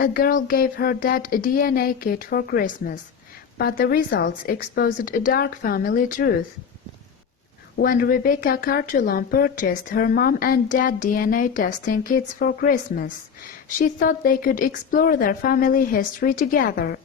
A girl gave her dad a DNA kit for Christmas, but the results exposed a dark family truth. When Rebecca Cartellone purchased her mom and dad DNA testing kits for Christmas, she thought they could explore their family history together.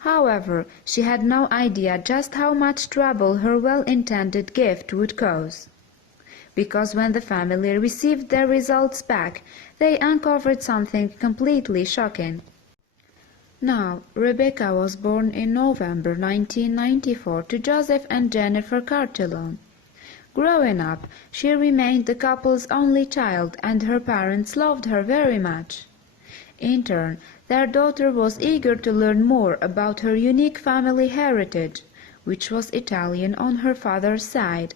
However, she had no idea just how much trouble her well-intended gift would cause. Because when the family received their results back, they uncovered something completely shocking. Now, Rebecca was born in November 1994 to Joseph and Jennifer Cartellone. Growing up, she remained the couple's only child, and her parents loved her very much. In turn, their daughter was eager to learn more about her unique family heritage, which was Italian on her father's side.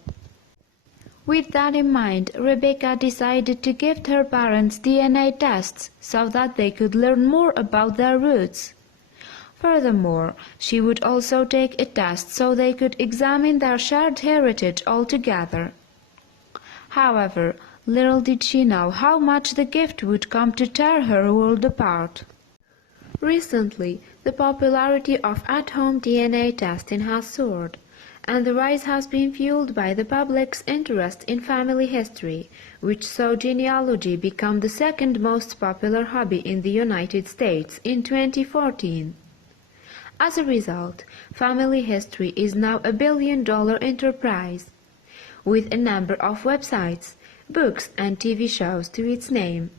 With that in mind, Rebecca decided to gift her parents DNA tests so that they could learn more about their roots. Furthermore, she would also take a test so they could examine their shared heritage altogether. However, little did she know how much the gift would come to tear her world apart. Recently, the popularity of at-home DNA testing has soared, and the rise has been fueled by the public's interest in family history, which saw genealogy become the second most popular hobby in the United States in 2014. As a result, family history is now a billion-dollar enterprise, with a number of websites, books, and TV shows to its name.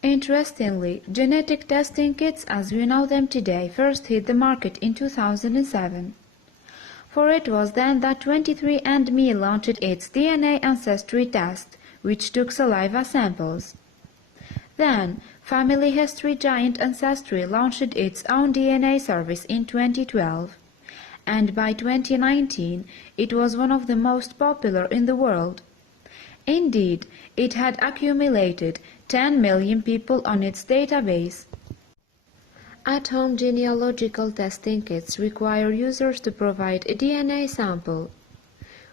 Interestingly, genetic testing kits as we know them today first hit the market in 2007. For it was then that 23andMe launched its DNA ancestry test, which took saliva samples. Then, family history giant Ancestry launched its own DNA service in 2012, and by 2019 it was one of the most popular in the world. Indeed, it had accumulated 10 million people on its database. At-home genealogical testing kits require users to provide a DNA sample.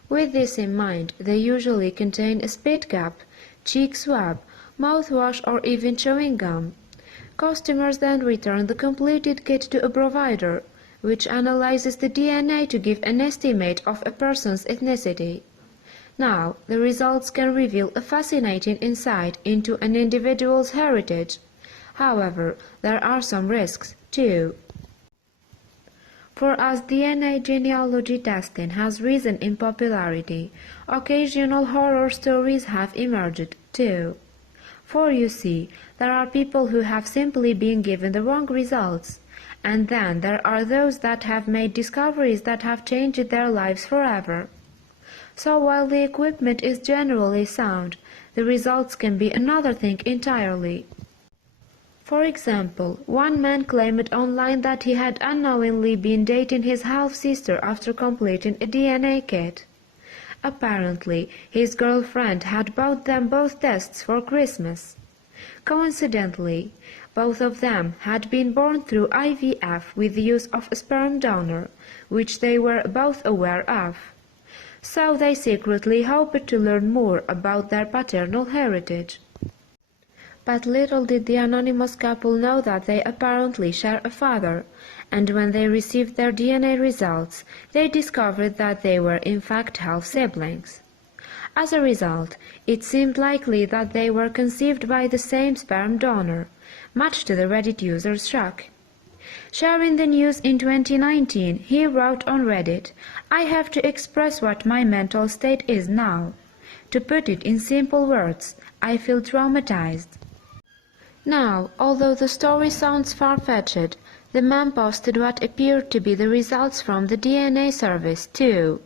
With this in mind, they usually contain a spit cap, cheek swab, mouthwash, or even chewing gum. Customers then return the completed kit to a provider, which analyzes the DNA to give an estimate of a person's ethnicity. Now, the results can reveal a fascinating insight into an individual's heritage. However, there are some risks, too. For as DNA genealogy testing has risen in popularity, occasional horror stories have emerged, too. For you see, there are people who have simply been given the wrong results, and then there are those that have made discoveries that have changed their lives forever. So while the equipment is generally sound, the results can be another thing entirely. For example, one man claimed online that he had unknowingly been dating his half-sister after completing a DNA kit. Apparently, his girlfriend had bought them both tests for Christmas. Coincidentally, both of them had been born through IVF with the use of a sperm donor, which they were both aware of. So they secretly hoped to learn more about their paternal heritage. But little did the anonymous couple know that they apparently share a father, and when they received their DNA results, they discovered that they were in fact half-siblings. As a result, it seemed likely that they were conceived by the same sperm donor, much to the Reddit user's shock. Sharing the news in 2019, he wrote on Reddit, "I have to express what my mental state is now. To put it in simple words, I feel traumatized." Now, although the story sounds far-fetched, the man posted what appeared to be the results from the DNA service, too.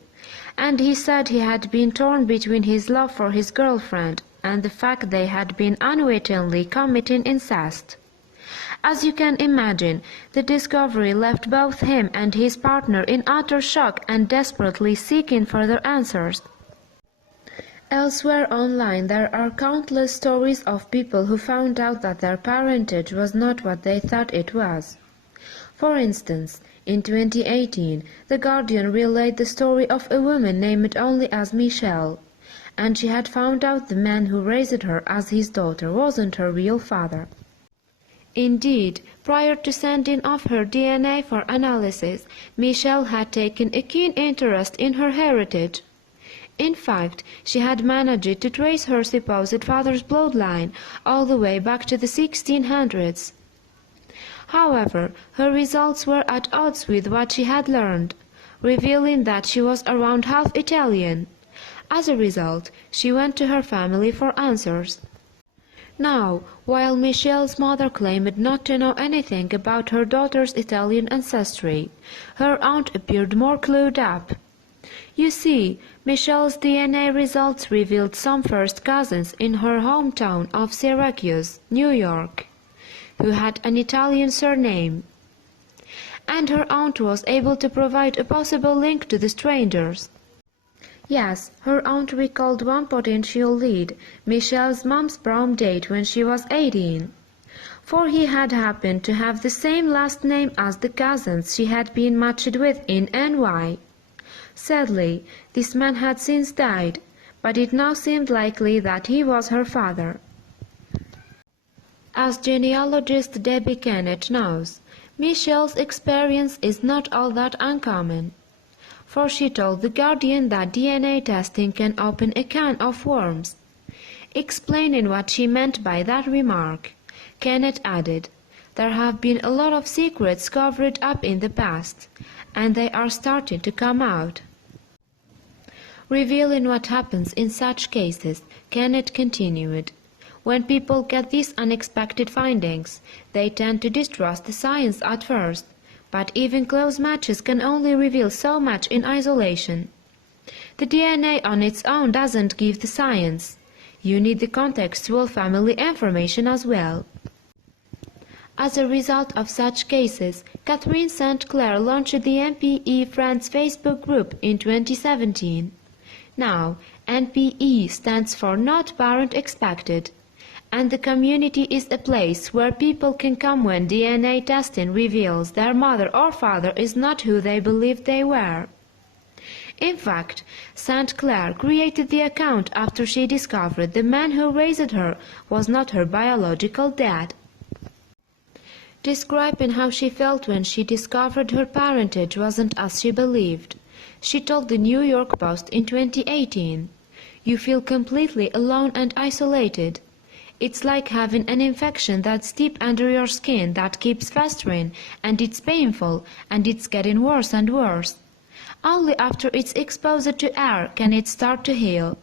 And he said he had been torn between his love for his girlfriend and the fact they had been unwittingly committing incest. As you can imagine, the discovery left both him and his partner in utter shock and desperately seeking further answers. Elsewhere online there are countless stories of people who found out that their parentage was not what they thought it was. For instance, in 2018, The Guardian relayed the story of a woman named only as Michelle, and she had found out the man who raised her as his daughter wasn't her real father. Indeed, prior to sending off her DNA for analysis, Michelle had taken a keen interest in her heritage. In fact, she had managed to trace her supposed father's bloodline all the way back to the 1600s. However, her results were at odds with what she had learned, revealing that she was around half Italian. As a result, she went to her family for answers. Now, while Michelle's mother claimed not to know anything about her daughter's Italian ancestry, her aunt appeared more clued up. You see, Michelle's DNA results revealed some first cousins in her hometown of Syracuse, New York, who had an Italian surname. And her aunt was able to provide a possible link to the strangers. Yes, her aunt recalled one potential lead, Michelle's mom's prom date when she was 18. For he had happened to have the same last name as the cousins she had been matched with in NY. Sadly, this man had since died, but it now seemed likely that he was her father. As genealogist Debbie Kennett knows, Michelle's experience is not all that uncommon. For she told The Guardian that DNA testing can open a can of worms. Explaining what she meant by that remark, Kennett added, "There have been a lot of secrets covered up in the past, and they are starting to come out." Revealing what happens in such cases, Kennett continued, "When people get these unexpected findings, they tend to distrust the science at first. But even close matches can only reveal so much in isolation. The DNA on its own doesn't give the science. You need the contextual family information as well." As a result of such cases, Catherine St. Clair launched the NPE Friends Facebook group in 2017. Now, NPE stands for Not Parent Expected, and the community is a place where people can come when DNA testing reveals their mother or father is not who they believed they were. In fact, St. Clair created the account after she discovered the man who raised her was not her biological dad. Describing how she felt when she discovered her parentage wasn't as she believed, she told the New York Post in 2018, "You feel completely alone and isolated. It's like having an infection that's deep under your skin that keeps festering, and it's painful, and it's getting worse and worse. Only after it's exposed to air can it start to heal."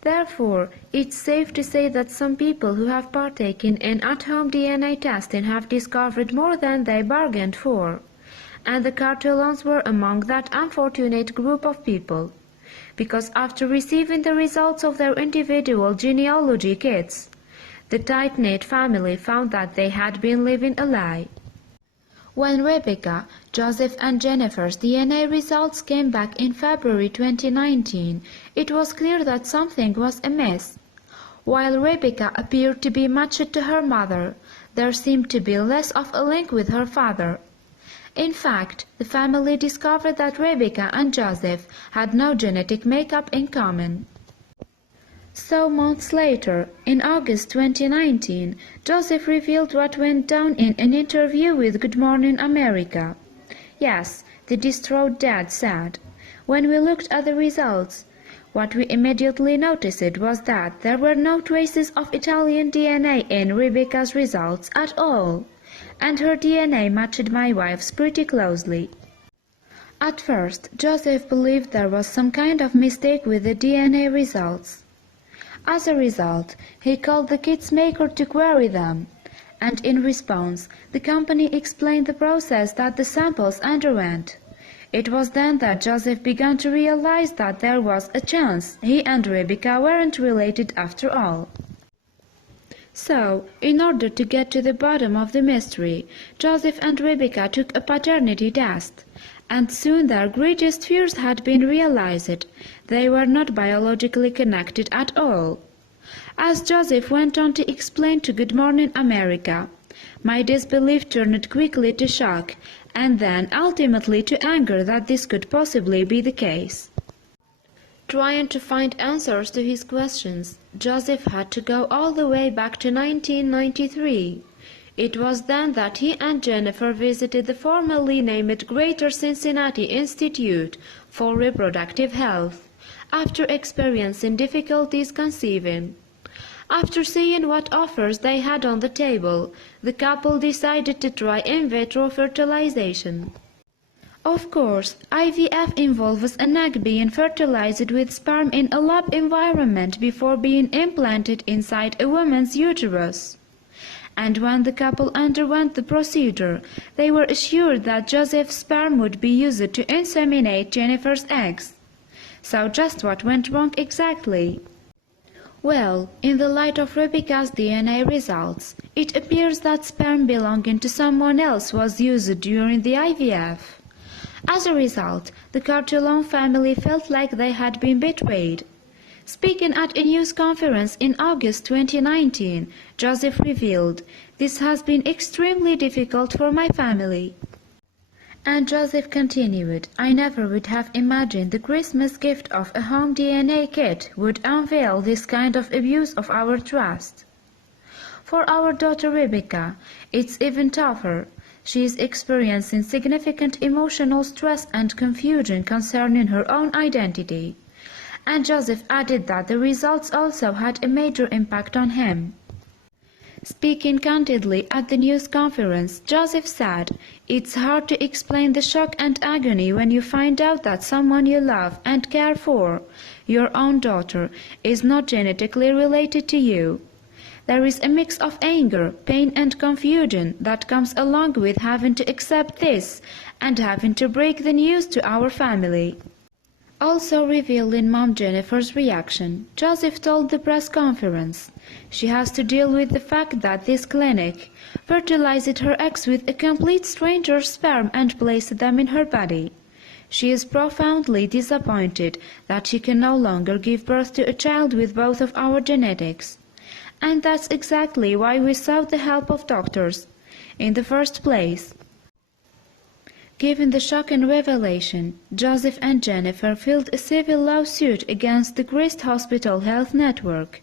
Therefore, it's safe to say that some people who have partaken in at-home DNA testing have discovered more than they bargained for, and the Cartellones were among that unfortunate group of people. Because after receiving the results of their individual genealogy kits, the tight-knit family found that they had been living a lie. When Rebecca, Joseph and Jennifer's DNA results came back in February 2019, it was clear that something was amiss. While Rebecca appeared to be matched to her mother, there seemed to be less of a link with her father. In fact, the family discovered that Rebecca and Joseph had no genetic makeup in common. So months later, in August 2019, Joseph revealed what went down in an interview with Good Morning America. Yes, the distraught dad said, "When we looked at the results, what we immediately noticed was that there were no traces of Italian DNA in Rebecca's results at all, and her DNA matched my wife's pretty closely." At first, Joseph believed there was some kind of mistake with the DNA results. As a result, he called the kit's maker to query them, and in response, the company explained the process that the samples underwent. It was then that Joseph began to realize that there was a chance he and Rebecca weren't related after all. So, in order to get to the bottom of the mystery, Joseph and Rebecca took a paternity test, and soon their greatest fears had been realized. They were not biologically connected at all. As Joseph went on to explain to Good Morning America, my disbelief turned quickly to shock, and then ultimately to anger that this could possibly be the case. Trying to find answers to his questions, Joseph had to go all the way back to 1993. It was then that he and Jennifer visited the formerly named Greater Cincinnati Institute for Reproductive Health, after experiencing difficulties conceiving. After seeing what offers they had on the table, the couple decided to try in vitro fertilization. Of course, IVF involves an egg being fertilized with sperm in a lab environment before being implanted inside a woman's uterus. And when the couple underwent the procedure, they were assured that Joseph's sperm would be used to inseminate Jennifer's eggs. So just what went wrong exactly? Well, in the light of Rebecca's DNA results, it appears that sperm belonging to someone else was used during the IVF. As a result, the Cartellone family felt like they had been betrayed. Speaking at a news conference in August 2019, Joseph revealed, "This has been extremely difficult for my family." And Joseph continued, "I never would have imagined the Christmas gift of a home DNA kit would unveil this kind of abuse of our trust. For our daughter Rebecca, it's even tougher. She is experiencing significant emotional stress and confusion concerning her own identity." And Joseph added that the results also had a major impact on him. Speaking candidly at the news conference, Joseph said, "It's hard to explain the shock and agony when you find out that someone you love and care for, your own daughter, is not genetically related to you. There is a mix of anger, pain and confusion that comes along with having to accept this and having to break the news to our family." Also revealing Mom Jennifer's reaction, Joseph told the press conference, "She has to deal with the fact that this clinic fertilized her eggs with a complete stranger's sperm and placed them in her body. She is profoundly disappointed that she can no longer give birth to a child with both of our genetics. And that's exactly why we sought the help of doctors in the first place." Given the shocking revelation, Joseph and Jennifer filed a civil lawsuit against the Christ Hospital Health Network,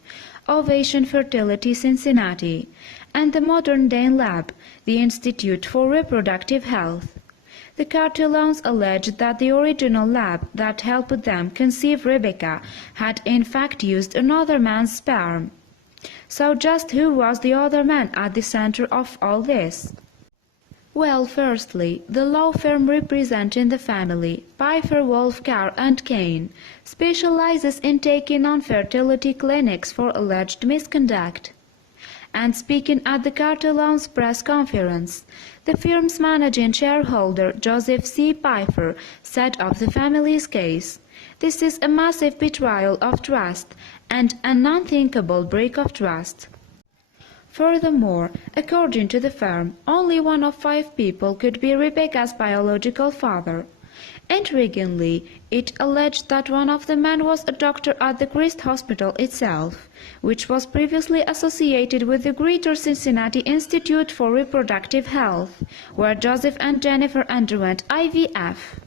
Ovation Fertility Cincinnati, and the Modern Day Lab, the Institute for Reproductive Health. The Cartellones alleged that the original lab that helped them conceive Rebecca had in fact used another man's sperm. So just who was the other man at the center of all this? Well, firstly, the law firm representing the family, Pfeiffer, Wolf, Carr and Kane, specializes in taking on fertility clinics for alleged misconduct. And speaking at the Cartellone's press conference, the firm's managing shareholder, Joseph C. Pfeiffer, said of the family's case, "This is a massive betrayal of trust and an unthinkable break of trust." Furthermore, according to the firm, only one of 5 people could be Rebecca's biological father. Intriguingly, it alleged that one of the men was a doctor at the Christ Hospital itself, which was previously associated with the Greater Cincinnati Institute for Reproductive Health, where Joseph and Jennifer underwent IVF.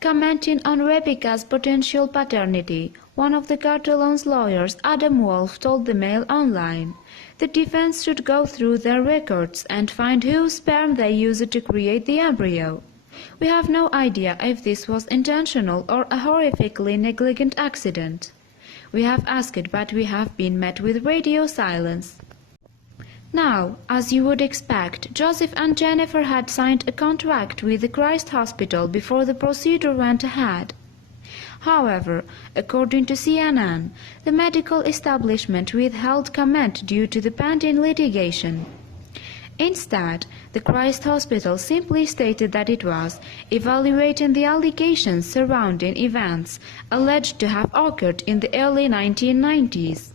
Commenting on Rebecca's potential paternity, one of the Cartellone's lawyers, Adam Wolf, told the Mail Online, "The defense should go through their records and find whose sperm they used to create the embryo. We have no idea if this was intentional or a horrifically negligent accident. We have asked, but we have been met with radio silence." Now, as you would expect, Joseph and Jennifer had signed a contract with the Christ Hospital before the procedure went ahead. However, according to CNN, the medical establishment withheld comment due to the pending litigation. Instead, the Christ Hospital simply stated that it was evaluating the allegations surrounding events alleged to have occurred in the early 1990s.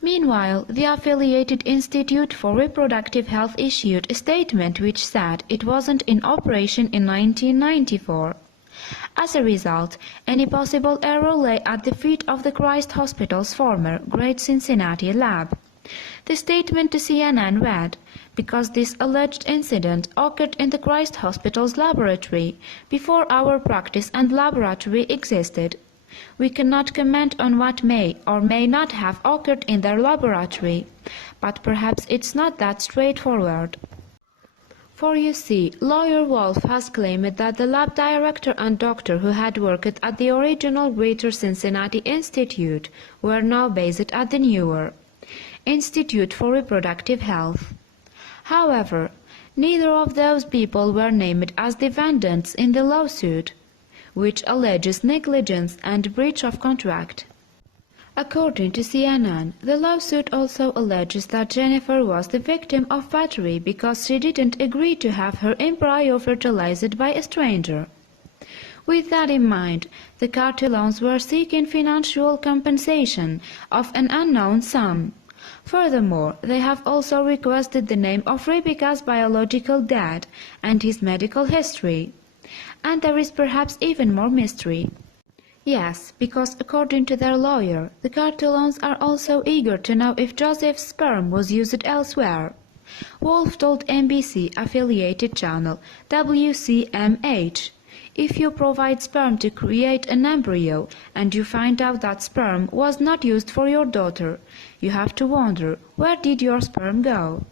Meanwhile, the affiliated Institute for Reproductive Health issued a statement which said it wasn't in operation in 1994. As a result, any possible error lay at the feet of the Christ Hospital's former Great Cincinnati lab. The statement to CNN read, "Because this alleged incident occurred in the Christ Hospital's laboratory before our practice and laboratory existed, We cannot comment on what may or may not have occurred in their laboratory, but perhaps it's not that straightforward. For you see, lawyer Wolf has claimed that the lab director and doctor who had worked at the original Greater Cincinnati Institute were now based at the newer Institute for Reproductive Health. However, neither of those people were named as defendants in the lawsuit, which alleges negligence and breach of contract. According to CNN, the lawsuit also alleges that Jennifer was the victim of battery because she didn't agree to have her embryo fertilized by a stranger. With that in mind, the Cartellones were seeking financial compensation of an unknown sum. Furthermore, they have also requested the name of Rebecca's biological dad and his medical history. And there is perhaps even more mystery. Yes, because according to their lawyer, the Cartellones are also eager to know if Joseph's sperm was used elsewhere. Wolf told NBC-affiliated channel WCMH, "If you provide sperm to create an embryo and you find out that sperm was not used for your daughter, you have to wonder, where did your sperm go?"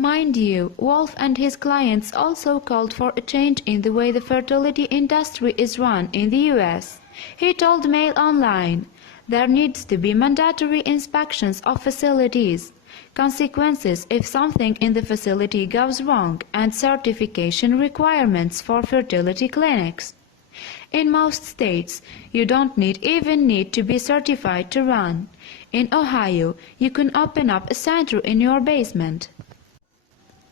Mind you, Wolf and his clients also called for a change in the way the fertility industry is run in the U.S. He told Mail Online, "There needs to be mandatory inspections of facilities, consequences if something in the facility goes wrong, and certification requirements for fertility clinics. In most states, you don't even need to be certified to run. In Ohio, you can open up a center in your basement."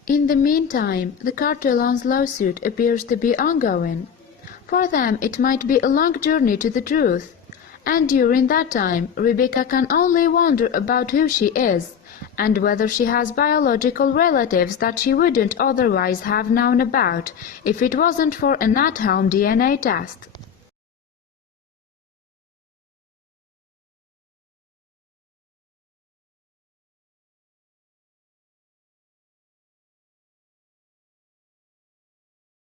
In the meantime, the Cartellones' lawsuit appears to be ongoing. For them, it might be a long journey to the truth. And during that time, Rebecca can only wonder about who she is, and whether she has biological relatives that she wouldn't otherwise have known about if it wasn't for an at-home DNA test.